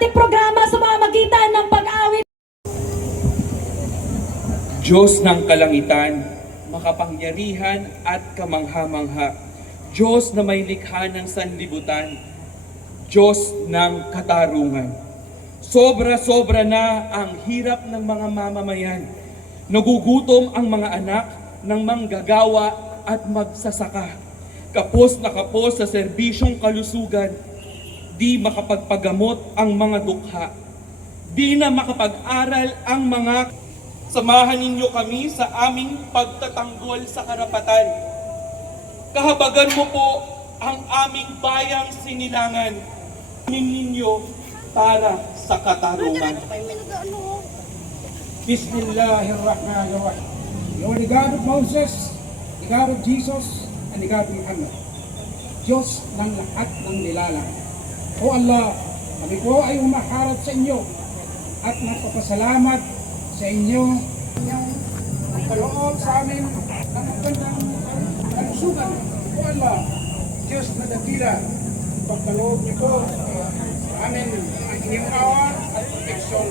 ating programa sa pamamagitan ng pag-awit. Diyos ng kalangitan, makapangyarihan at kamangha-mangha, Diyos na may likha ng sanlibutan, Diyos ng katarungan. Sobra-sobra na ang hirap ng mga mamamayan. Nagugutom ang mga anak ng manggagawa at magsasaka. Kapos na kapos sa serbisyong kalusugan. Di makapagpagamot ang mga dukha. Di na makapag-aral ang mga... Samahan ninyo kami sa aming pagtatanggol sa karapatan. Kahabagan mo po ang aming bayang sinilangan. Ninyo para sa katarungan. Bismillahirrahmanirrahim. You are the God of Moses, the God of Jesus, and the God of Muhammad. Diyos ng lahat ng nilalang. O Allah, kami po ay humaharap sa inyo at nagpapasalamat sa inyo ang kaloob sa amin ng magandang kalusugan. O Allah, Diyos na dakila, pagkaloob niyo po sa amin ang inyong awa at proteksyon.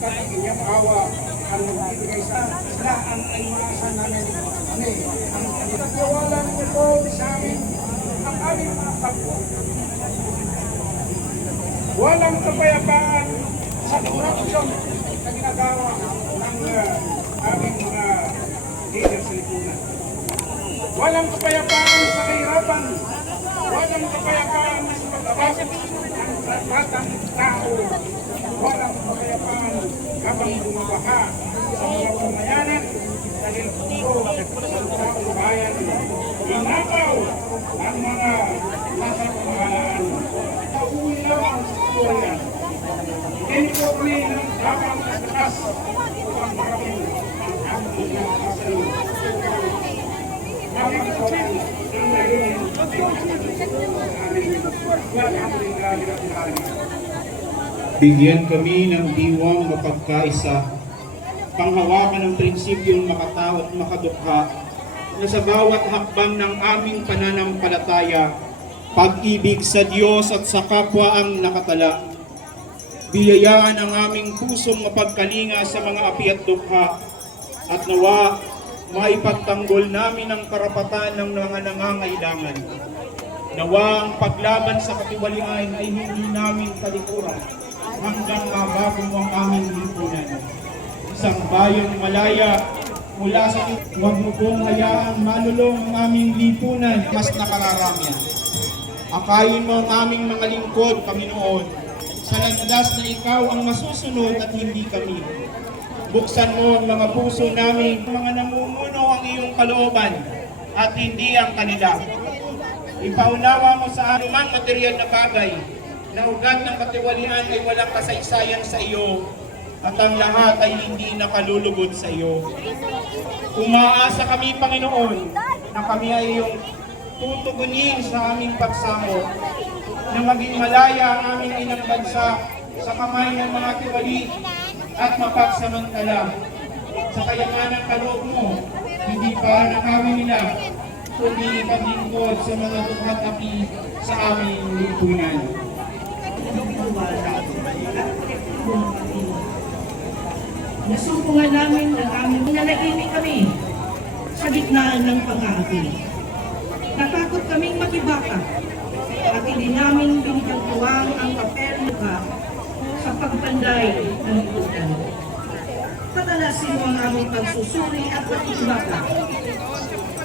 At ang inyong awa ang magbibigay sa islaan ay maasan namin. Amen. Ang pagkawalan niyo po sa amin ang aming mga kapwa. Walang kapayapaan sa korupsyon na ginagawa ng aming mga leader sa lipunan. Walang kapayapaan sa kahirapan. Walang kapayapaan sa pagkabasok ng karapatang tao. Walang kapayapaan habang bumabaha sa mga pamayanan dahil po sa bayan. Inakaw ang mga nasa pamahalaan. Pauwi lamang sa kulay. Hindi po kami ng tamang lakas upang maraming ang aming kasal. Aming kawalan ang naging Bigyan kami ng diwang mapagkaisa, panghawakan ng prinsipyong makatao at makadukha, na sa bawat hakbang ng aming pananampalataya, pag-ibig sa Diyos at sa kapwa ang nakatala. Biyayaan ang aming pusong mapagkalinga sa mga api at dukha, at nawa maipagtanggol namin ang karapatan ng mga nangangailangan. Nawa ang paglaban sa katiwalian ay hindi namin talikuran hanggang mabago mo ang aming lipunan. Isang bayong malaya mula sa huwag mo pong hayaang malulong ang aming lipunan mas nakararami. Akayin mo ang aming mga lingkod, Panginoon, sa landas na ikaw ang masusunod at hindi kami. Buksan mo ang mga puso namin, mga namumuno ang iyong kalooban at hindi ang kanila. Ipaunawa mo sa anumang material na bagay na ugat ng katiwalian ay walang kasaysayan sa iyo at ang lahat ay hindi nakalulugod sa iyo. Umaasa kami, Panginoon, na kami ay iyong tutugunin sa aming pagsamo, na maging malaya ang aming inang bansa sa kamay ng mga tiwali at mapagsamantala. Sa kayamanang kaloob mo, hindi para nakawin nila, kundi ipaglingkod sa mga dukhat api sa aming lipunan. Nasumpungan namin ang aming nanahimik kami sa gitna ng pang-aapi. Natakot kaming makibaka at hindi namin binigyang tuwang ang papel mukha sa pagpanday ng lipunan. Patalasin mo ang aming pagsusuri at pakikibaka.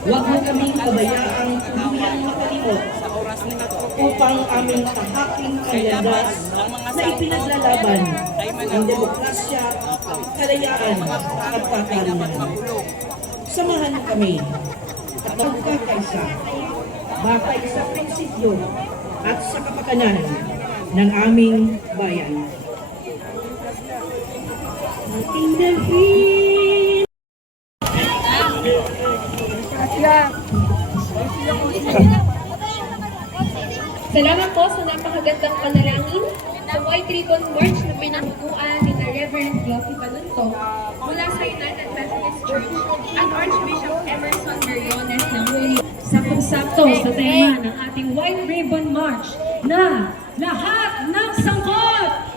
Huwag mo kaming pabayaang tuluyang makalimot upang aming tahaking kalandas na ipinaglalaban ang demokrasya, kalayaan at katarungan. Samahan mo kami at magkakaisa batay sa prinsipyo at sa kapakanan ng aming bayan. Ating dalhin. Salamat po sa napakagandang panalangin sa White Ribbon March na pinangguan ni Reverend Glossy Balunto mula sa United Methodist Church at Archbishop Emerson Mariones ng Holy. Saktong-sakto sa tema ng ating White Ribbon March na lahat ng sangkot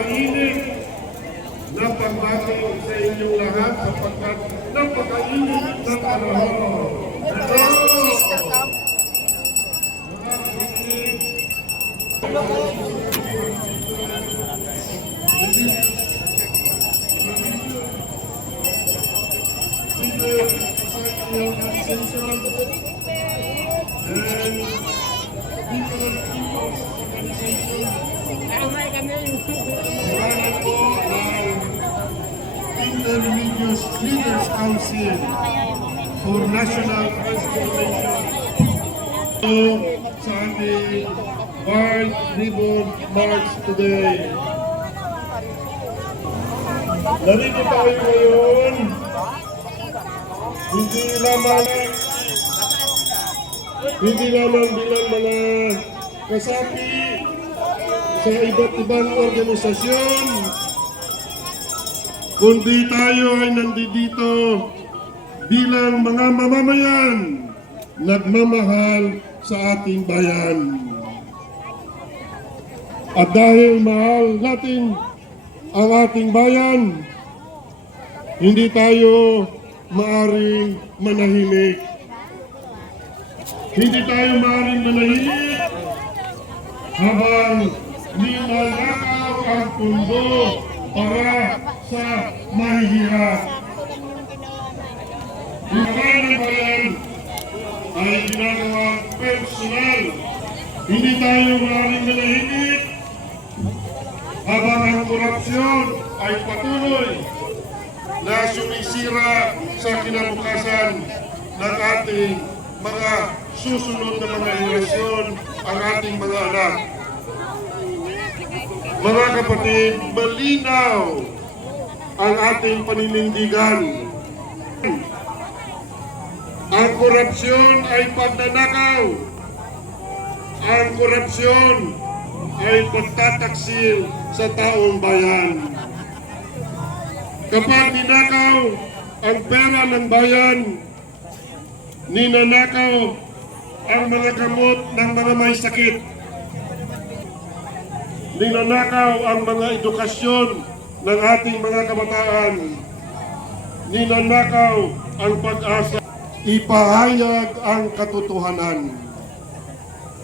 mainit na pagbati sa inyong lahat sapagkat napakainit na panahon. Interreligious Leaders Council for National Transformation. Sa ating White Ribbon March today. Narito tayo ngayon, hindi lamang bilang mga kasapi sa iba't ibang organisasyon, kundi tayo ay nandito bilang mga mamamayan nagmamahal sa ating bayan. At dahil mahal natin ang ating bayan, hindi tayo maaring manahimik. Hindi tayo maaring manahimik habang ninanakaw ang pundo para sa mahihirap. Yung mga bayan ay ginagawa personal. Hindi tayo maaaring manahimik habang ang korupsyon ay patuloy na sumisira sa kinabukasan ng ating mga susunod na mga henerasyon, ang ating mga anak. Mga kapatid, malinaw ang ating paninindigan. Ang korupsyon ay pagnanakaw. Ang korupsyon ay pagtataksil sa taong bayan. Kapag ninakaw ang pera ng bayan, ninanakaw ang mga gamot ng mga may sakit, ninanakaw ang mga edukasyon ng ating mga kabataan, ninanakaw ang pag-asa, ipahayag ang katotohanan.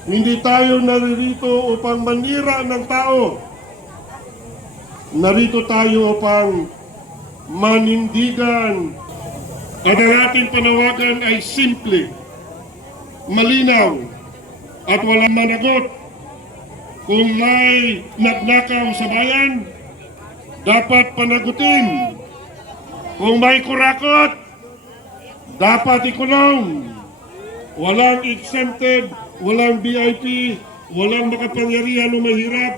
Hindi tayo naririto upang manira ng tao. Narito tayo upang manindigan. At ang ating panawagan ay simple, malinaw, at walang managot. Kung may nagnakaw sa bayan, dapat panagutin. Kung may kurakot, dapat ikulong. Walang exempted, walang VIP, walang makapangyarihan o mahirap,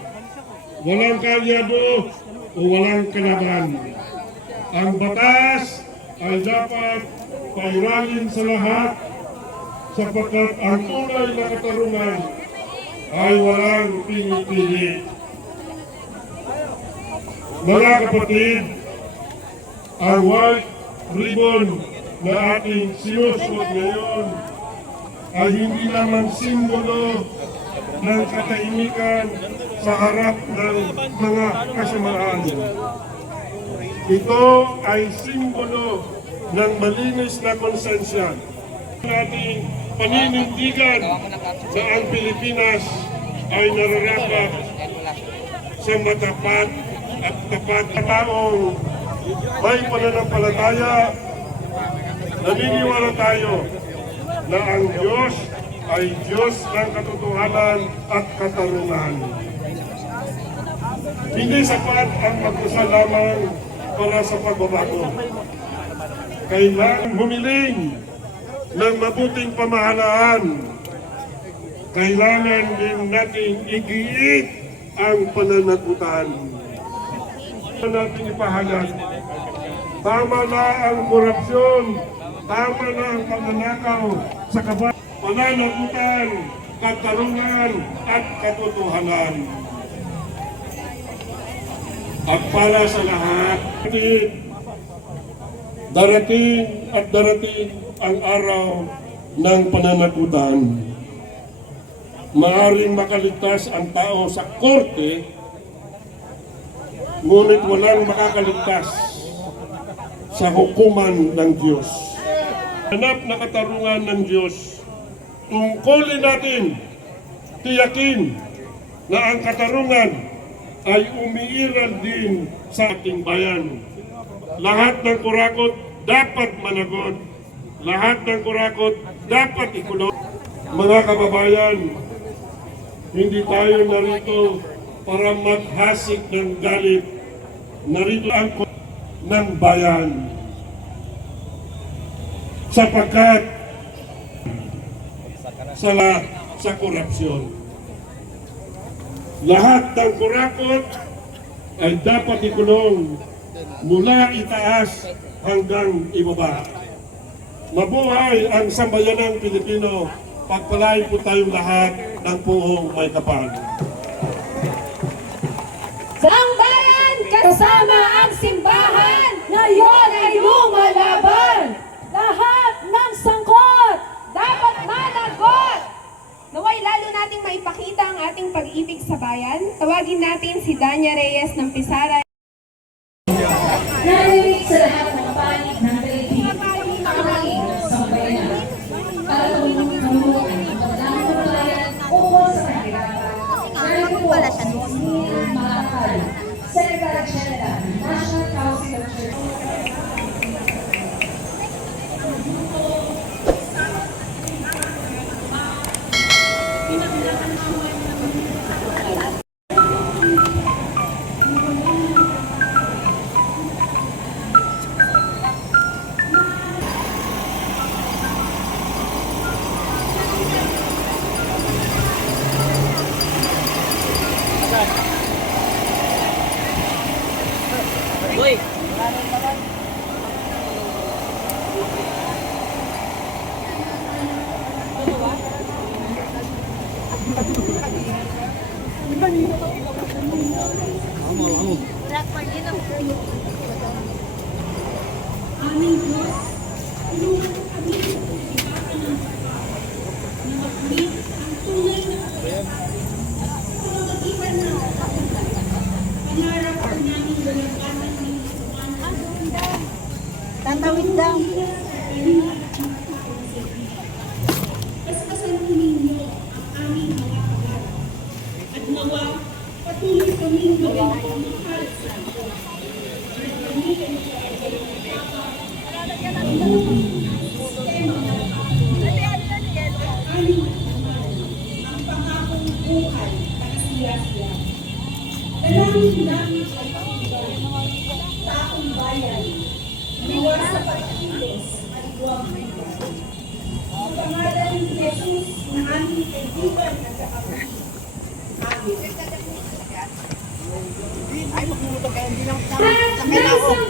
walang kalyado o walang kalaban. Ang batas ay dapat pairalin sa lahat sapagkat ang tunay na katarungan ay walang pinipili. Mga kapatid, ang white ribbon na ating sinusuot ngayon ay hindi naman simbolo ng katahimikan sa harap ng mga kasamaan. Ito ay simbolo ng malinis na konsensya. Ating paninindigan na ang Pilipinas ay nararapat sa matapat at tapat na taong may pananampalataya. Naniniwala tayo na ang Diyos ay Diyos ng katotohanan at katarungan. Hindi sapat ang magdasal lamang para sa pagbabago. Kailangan humiling ng mabuting pamahalaan. Kailangan din natin igiit ang pananagutan. Natin ipahayag, tama na ang korupsyon, tama na ang pagnanakaw sa kabayan, pananagutan, katarungan at katotohanan. At para sa lahat, darating at darating ang araw ng pananagutan. Maaring makaligtas ang tao sa korte, ngunit walang makakaligtas sa hukuman ng Diyos. Hanap na katarungan ng Diyos, tungkulin natin, tiyakin na ang katarungan ay umiiral din sa ating bayan. Lahat ng kurakot dapat managot. Lahat ng kurakot dapat ikulong. Mga kababayan, hindi tayo narito para maghasik ng galit. Narito ang ng bayan. Sapagkat sa korupsyon. Lahat ng kurakot ay dapat ikulong mula itaas hanggang ibaba. Mabuhay ang sambayanang Pilipino. Pagpalain po tayong lahat ng puong may kapal. Ang bayan kasama ang simbahan ngayon ay lumalaban. Lahat ng sangkot dapat managot! Naway lalo nating maipakita ang ating pag-ibig sa bayan. Tawagin natin si Danya Reyes ng Pisara. narinig sa lahat ng panig ng Pilipino ang naging sambayanan para tumulungan ang pagdamang bayan ukol sa kahirapan. Narito po si Neil Malakal, Secretary General ng National Council of Churches. Tatawid daw. Nasa